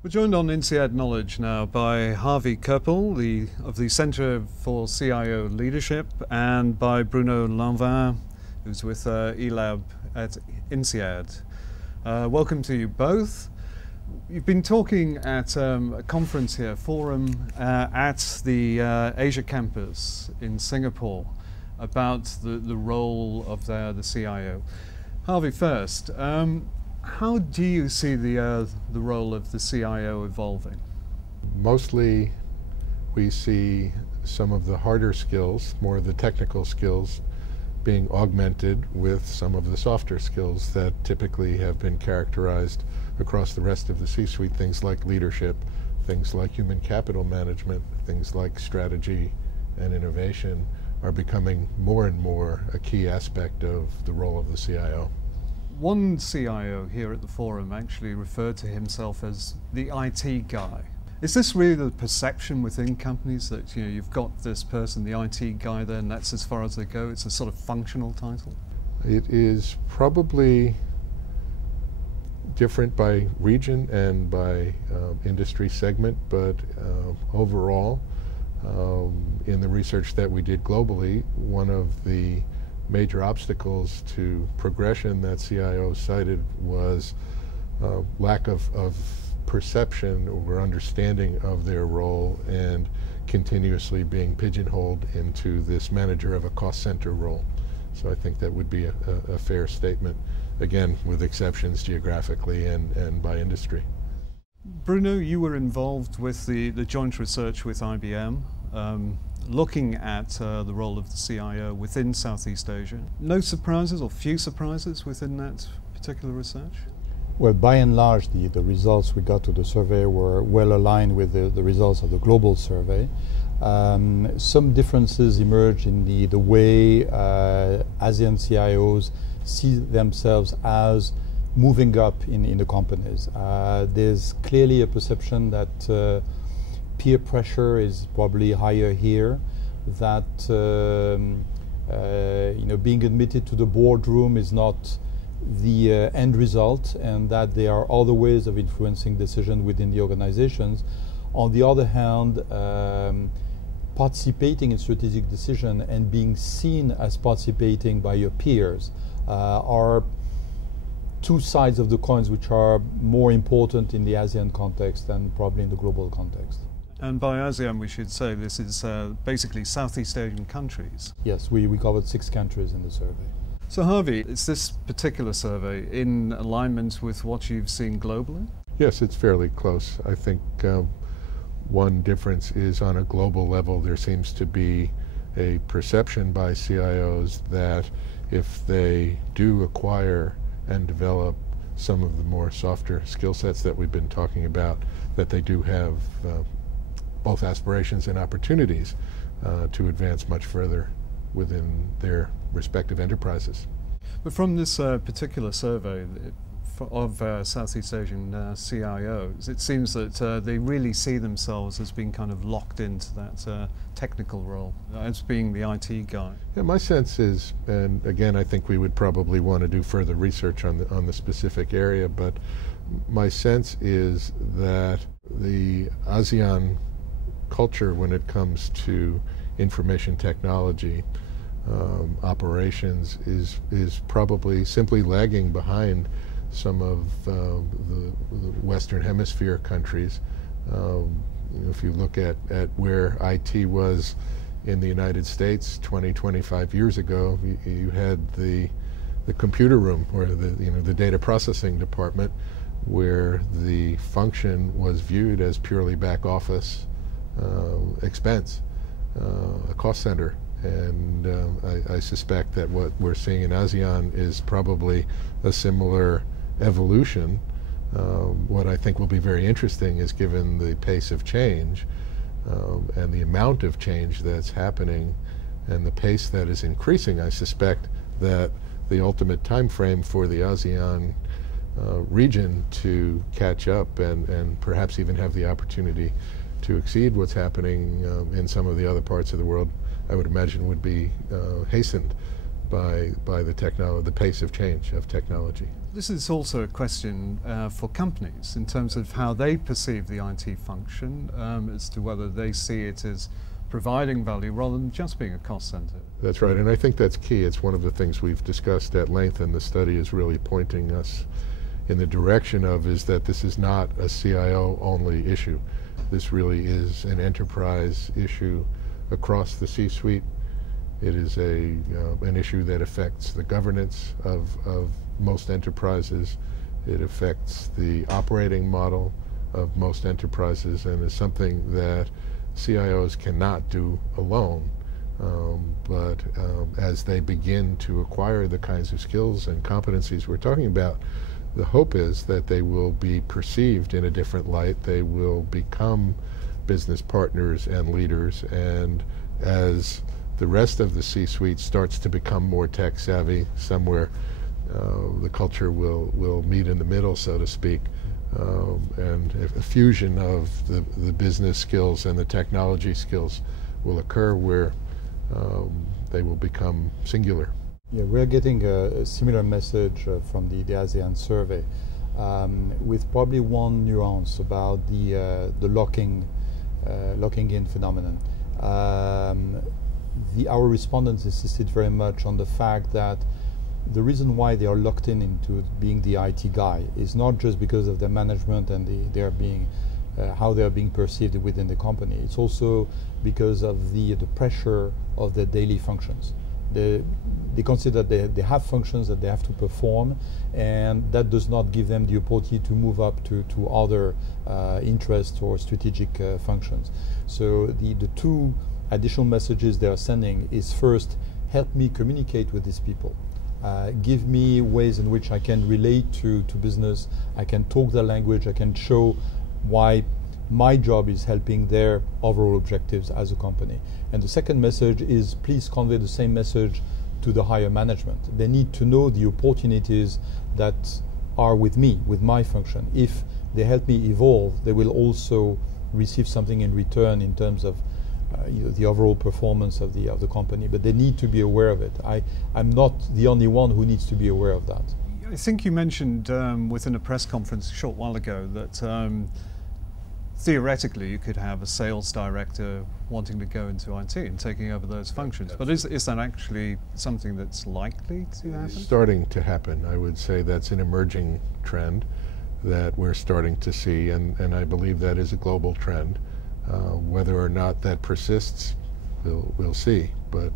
We're joined on INSEAD Knowledge now by Harvey Koeppel, of the Centre for CIO Leadership, and by Bruno Lanvin, who's with eLab at INSEAD. Welcome to you both. You've been talking at a conference here, forum at the Asia campus in Singapore about the role of the CIO. Harvey, first. How do you see the role of the CIO evolving? Mostly we see some of the harder skills, more of the technical skills, being augmented with some of the softer skills that typically have been characterized across the rest of the C-suite, things like leadership, things like human capital management, things like strategy and innovation are becoming more and more a key aspect of the role of the CIO. One CIO here at the forum actually referred to himself as the IT guy. Is this really the perception within companies that you've got this person, the IT guy there, and that's as far as they go? It's a sort of functional title? It is probably different by region and by industry segment, but overall, in the research that we did globally, one of the major obstacles to progression that CIOs cited was lack of perception or understanding of their role and continuously being pigeonholed into this manager of a cost center role. So I think that would be a fair statement, again with exceptions geographically and by industry. Bruno, you were involved with the joint research with IBM. Looking at the role of the CIO within Southeast Asia. No surprises or few surprises within that particular research? Well, by and large, the results we got to the survey were well aligned with the results of the global survey. Some differences emerge in the way ASEAN CIOs see themselves as moving up in the companies. There's clearly a perception that peer pressure is probably higher here, that being admitted to the boardroom is not the end result, and that there are other ways of influencing decision within the organizations. On the other hand, participating in strategic decision and being seen as participating by your peers are two sides of the coins which are more important in the ASEAN context than probably in the global context. And by ASEAN, we should say this is basically Southeast Asian countries. Yes, we covered 6 countries in the survey. So Harvey, is this particular survey in alignment with what you've seen globally? Yes, it's fairly close. I think one difference is on a global level there seems to be a perception by CIOs that if they do acquire and develop some of the more softer skill sets that we've been talking about, that they do have both aspirations and opportunities to advance much further within their respective enterprises. But from this particular survey of Southeast Asian CIOs, it seems that they really see themselves as being kind of locked into that technical role, as being the IT guy. Yeah, my sense is, and again I think we would probably want to do further research on the specific area, but my sense is that the ASEAN culture when it comes to information technology operations is probably simply lagging behind some of the Western Hemisphere countries. If you look at where IT was in the United States 20-25 years ago, you had the computer room or the data processing department, where the function was viewed as purely back office expense, a cost center. And I suspect that what we're seeing in ASEAN is probably a similar evolution. What I think will be very interesting is, given the pace of change and the amount of change that's happening and the pace that is increasing, I suspect that the ultimate time frame for the ASEAN region to catch up and perhaps even have the opportunity to exceed what's happening in some of the other parts of the world, I would imagine would be hastened by the pace of change of technology. This is also a question for companies in terms of how they perceive the IT function, as to whether they see it as providing value rather than just being a cost center. That's right, and I think that's key. It's one of the things we've discussed at length, and the study is really pointing us in the direction of is that this is not a CIO-only issue. This really is an enterprise issue across the C-suite. It is an issue that affects the governance of most enterprises. It affects the operating model of most enterprises, and is something that CIOs cannot do alone. But as they begin to acquire the kinds of skills and competencies we're talking about, the hope is that they will be perceived in a different light. They will become business partners and leaders, and as the rest of the C-suite starts to become more tech savvy, somewhere the culture will meet in the middle, so to speak, and a fusion of the business skills and the technology skills will occur where they will become singular. Yeah, we're getting a similar message from the ASEAN survey, with probably one nuance about the locking in phenomenon. Our respondents insisted very much on the fact that the reason why they are locked into being the IT guy is not just because of their management and how they are being perceived within the company. It's also because of the pressure of their daily functions. They consider they have functions that they have to perform, and that does not give them the opportunity to move up to other interests or strategic functions. So the two additional messages they are sending is, first, help me communicate with these people. Give me ways in which I can relate to business, I can talk their language, I can show why my job is helping their overall objectives as a company. And the second message is, please convey the same message to the higher management. They need to know the opportunities that are with me, with my function. If they help me evolve, they will also receive something in return in terms of the overall performance of the company, but they need to be aware of it. I'm not the only one who needs to be aware of that. I think you mentioned within a press conference a short while ago that theoretically you could have a sales director wanting to go into IT and taking over those functions, but is that actually something that's likely to happen? It's starting to happen. I would say that's an emerging trend that we're starting to see, and I believe that is a global trend. Whether or not that persists, we'll see. But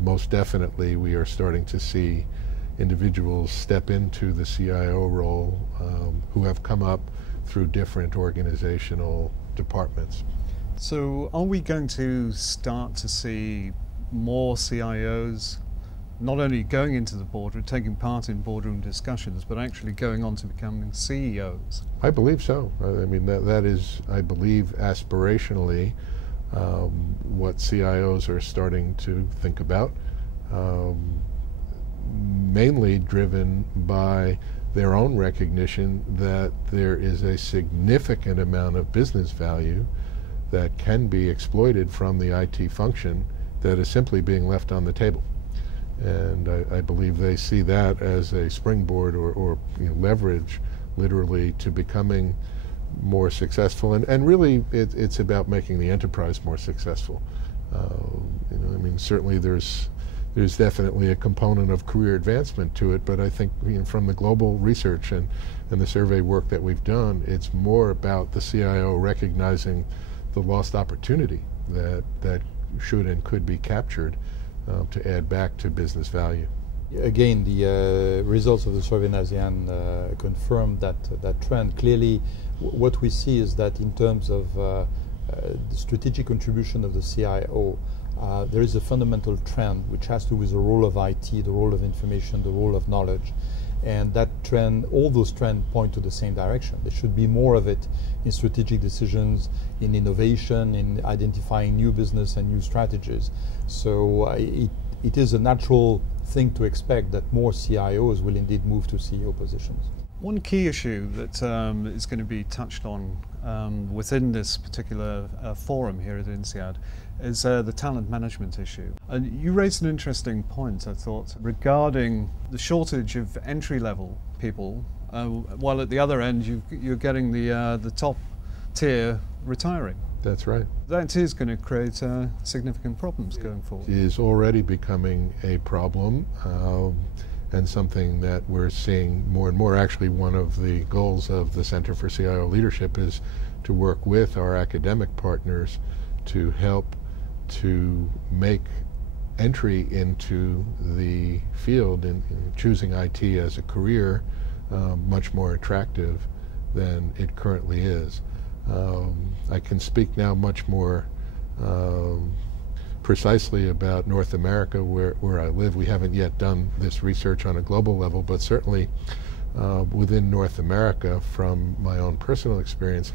most definitely we are starting to see individuals step into the CIO role who have come up through different organizational departments. So are we going to start to see more CIOs not only going into the boardroom, taking part in boardroom discussions, but actually going on to becoming CEOs? I believe so. I mean, that is, I believe, aspirationally what CIOs are starting to think about, mainly driven by their own recognition that there is a significant amount of business value that can be exploited from the IT function that is simply being left on the table. And I believe they see that as a springboard or leverage, literally, to becoming more successful. And really, it's about making the enterprise more successful. I mean, certainly there's definitely a component of career advancement to it, but I think from the global research and the survey work that we've done, it's more about the CIO recognizing the lost opportunity that should and could be captured to add back to business value. Again, the results of the survey in ASEAN confirm that trend. Clearly, what we see is that in terms of the strategic contribution of the CIO, there is a fundamental trend which has to do with the role of IT, the role of information, the role of knowledge. And that trend, all those trends point to the same direction. There should be more of it in strategic decisions, in innovation, in identifying new business and new strategies. So it is a natural thing to expect that more CIOs will indeed move to CEO positions. One key issue that is going to be touched on within this particular forum here at INSEAD is the talent management issue. And you raised an interesting point, I thought, regarding the shortage of entry-level people, while at the other end you're getting the top tier retiring. That's right. That is going to create significant problems going forward. It is already becoming a problem, and something that we're seeing more and more. Actually, one of the goals of the Center for CIO Leadership is to work with our academic partners to help to make entry into the field in choosing IT as a career much more attractive than it currently is. I can speak now much more precisely about North America, where I live. We haven't yet done this research on a global level, but certainly within North America, from my own personal experience,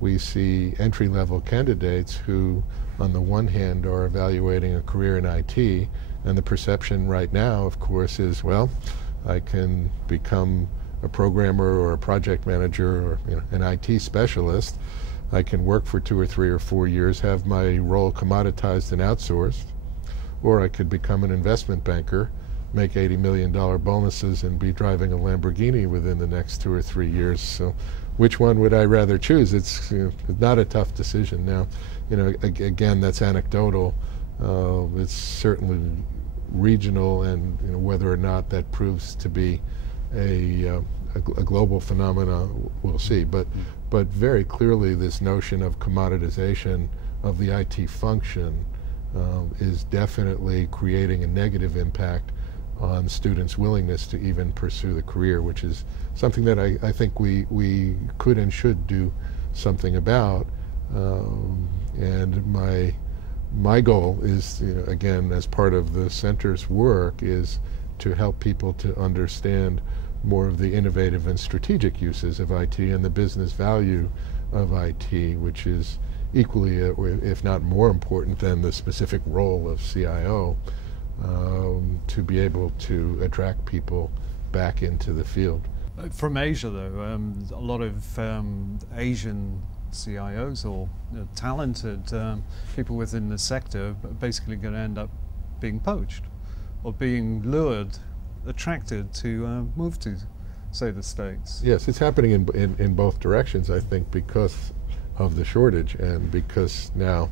we see entry-level candidates who, on the one hand, are evaluating a career in IT, and the perception right now, of course, is, well, I can become a programmer or a project manager or an IT specialist. I can work for 2 or 3 or 4 years, have my role commoditized and outsourced, or I could become an investment banker, make $80 million bonuses, and be driving a Lamborghini within the next 2 or 3 years. So, which one would I rather choose? It's not a tough decision. Now, again, that's anecdotal. It's certainly regional, and whether or not that proves to be a global phenomena, we'll see. But very clearly, this notion of commoditization of the IT function is definitely creating a negative impact on students' willingness to even pursue the career, which is something that I think we could and should do something about. And my goal is, again, as part of the center's work, is to help people to understand more of the innovative and strategic uses of IT and the business value of IT, which is equally, if not more important than the specific role of CIO, to be able to attract people back into the field. From Asia, though, a lot of Asian CIOs or talented people within the sector are basically going to end up being poached or being lured, attracted to move to, say, the States. Yes, it's happening in both directions, I think, because of the shortage, and because now,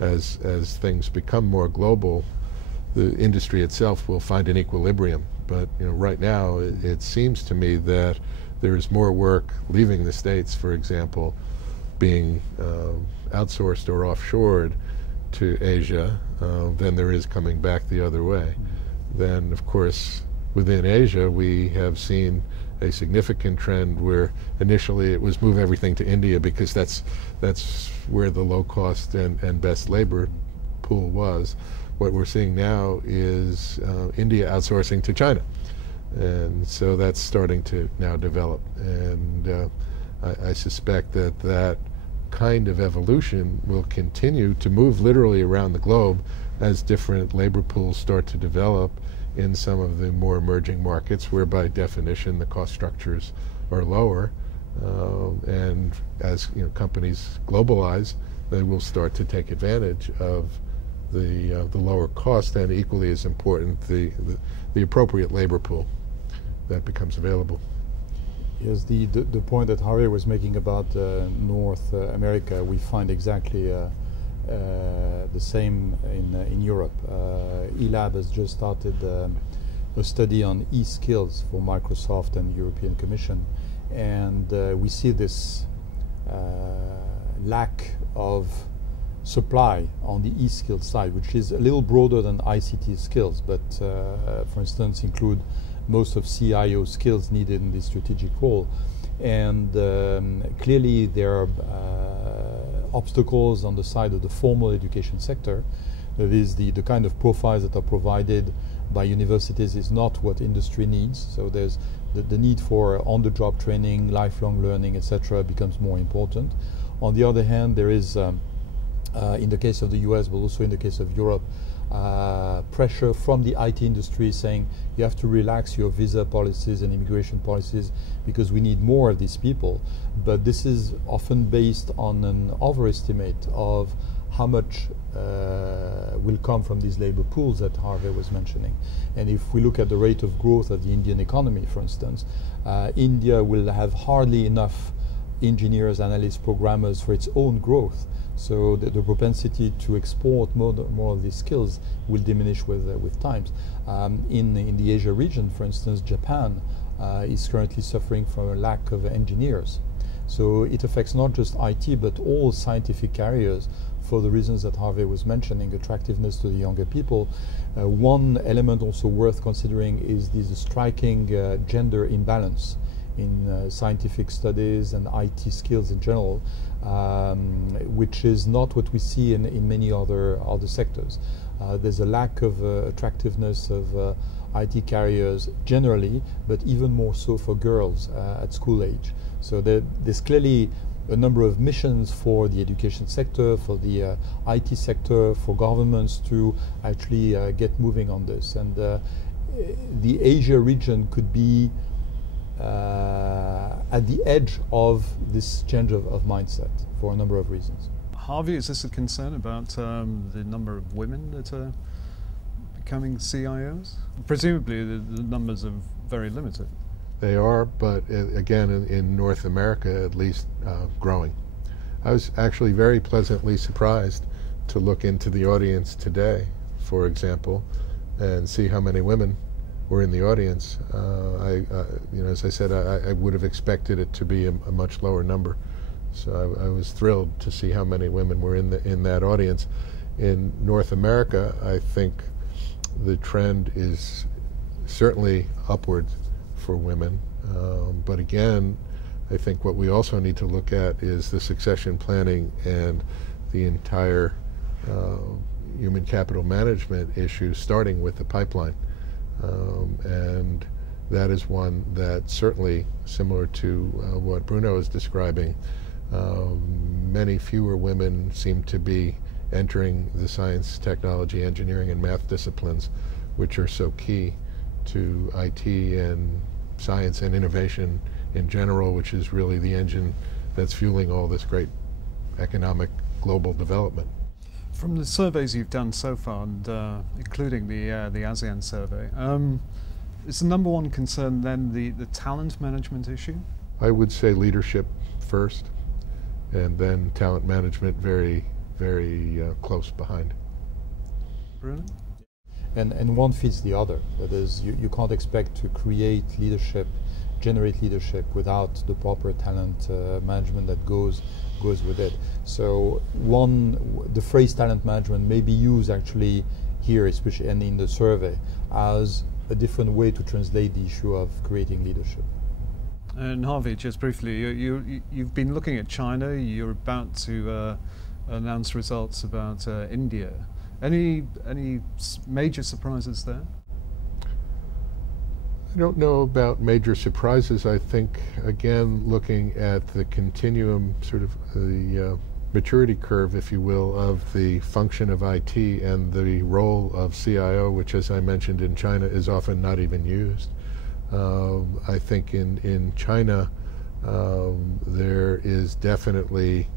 as things become more global, the industry itself will find an equilibrium. But right now, it seems to me that there is more work leaving the States, for example, being outsourced or offshored to Asia than there is coming back the other way. Then, of course, within Asia, we have seen a significant trend where initially it was move everything to India because that's where the low cost and best labor pool was. What we're seeing now is India outsourcing to China. And so that's starting to now develop. And I suspect that kind of evolution will continue to move literally around the globe as different labor pools start to develop in some of the more emerging markets, where by definition the cost structures are lower. And as companies globalize, they will start to take advantage of the lower cost, and equally as important, the appropriate labor pool that becomes available. Yes, the point that Harvey was making about North America, we find exactly the same in Europe. eLab has just started a study on e-skills for Microsoft and the European Commission, and we see this lack of supply on the e-skill side, which is a little broader than ICT skills, but for instance include most of CIO skills needed in this strategic role. And clearly there are obstacles on the side of the formal education sector. That is, the kind of profiles that are provided by universities is not what industry needs. So there's the need for on-the-job training, lifelong learning, etc. becomes more important. On the other hand, there is in the case of the US, but also in the case of Europe, pressure from the IT industry saying you have to relax your visa policies and immigration policies because we need more of these people. But this is often based on an overestimate of how much will come from these labor pools that Harvey was mentioning. And if we look at the rate of growth of the Indian economy, for instance, India will have hardly enough engineers, analysts, programmers for its own growth. So the propensity to export more of these skills will diminish with times. In the Asia region, for instance, Japan is currently suffering from a lack of engineers. So it affects not just IT, but all scientific careers for the reasons that Harvey was mentioning, attractiveness to the younger people. One element also worth considering is this striking gender imbalance in scientific studies and IT skills in general, which is not what we see in many other sectors. There's a lack of attractiveness of IT careers generally, but even more so for girls at school age. So there's clearly a number of missions for the education sector, for the IT sector, for governments to actually get moving on this. And the Asia region could be at the edge of this change of mindset for a number of reasons. Harvey, is this a concern about the number of women that are becoming CIOs? Presumably the numbers are very limited. They are, but again, in North America at least, growing. I was actually very pleasantly surprised to look into the audience today, for example, and see how many women were in the audience. As I said, I would have expected it to be a much lower number. So I was thrilled to see how many women were in that audience. In North America, I think the trend is certainly upward for women. But again, I think what we also need to look at is the succession planning and the entire human capital management issue, starting with the pipeline. And that is one that certainly, similar to what Bruno is describing, many fewer women seem to be entering the science, technology, engineering, and math disciplines, which are so key to IT and science and innovation in general, which is really the engine that's fueling all this great economic global development. From the surveys you've done so far, and including the ASEAN survey, is the number one concern then the talent management issue? I would say leadership first, and then talent management very, very close behind. Bruno? And one feeds the other. That is, you can't expect to create leadership, generate leadership without the proper talent management that goes with it. So the phrase talent management may be used actually here, especially and in the survey, as a different way to translate the issue of creating leadership. And Harvey, just briefly, you've been looking at China. You're about to announce results about India. Any major surprises there? I don't know about major surprises. I think, again, looking at the continuum, sort of the maturity curve, if you will, of the function of IT and the role of CIO, which, as I mentioned, in China is often not even used. I think in China there is definitely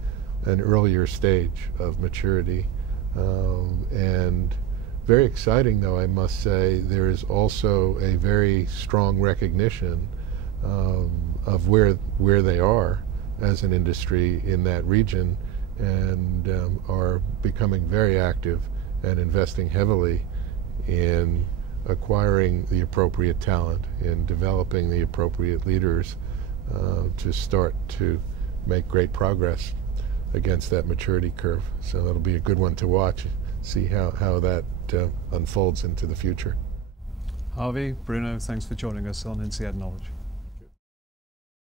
an earlier stage of maturity. And very exciting, though, I must say, there is also a very strong recognition of where they are as an industry in that region, and are becoming very active and investing heavily in acquiring the appropriate talent, in developing the appropriate leaders to start to make great progress against that maturity curve. So that'll be a good one to watch, see how that unfolds into the future. Harvey, Bruno, thanks for joining us on INSEAD Knowledge.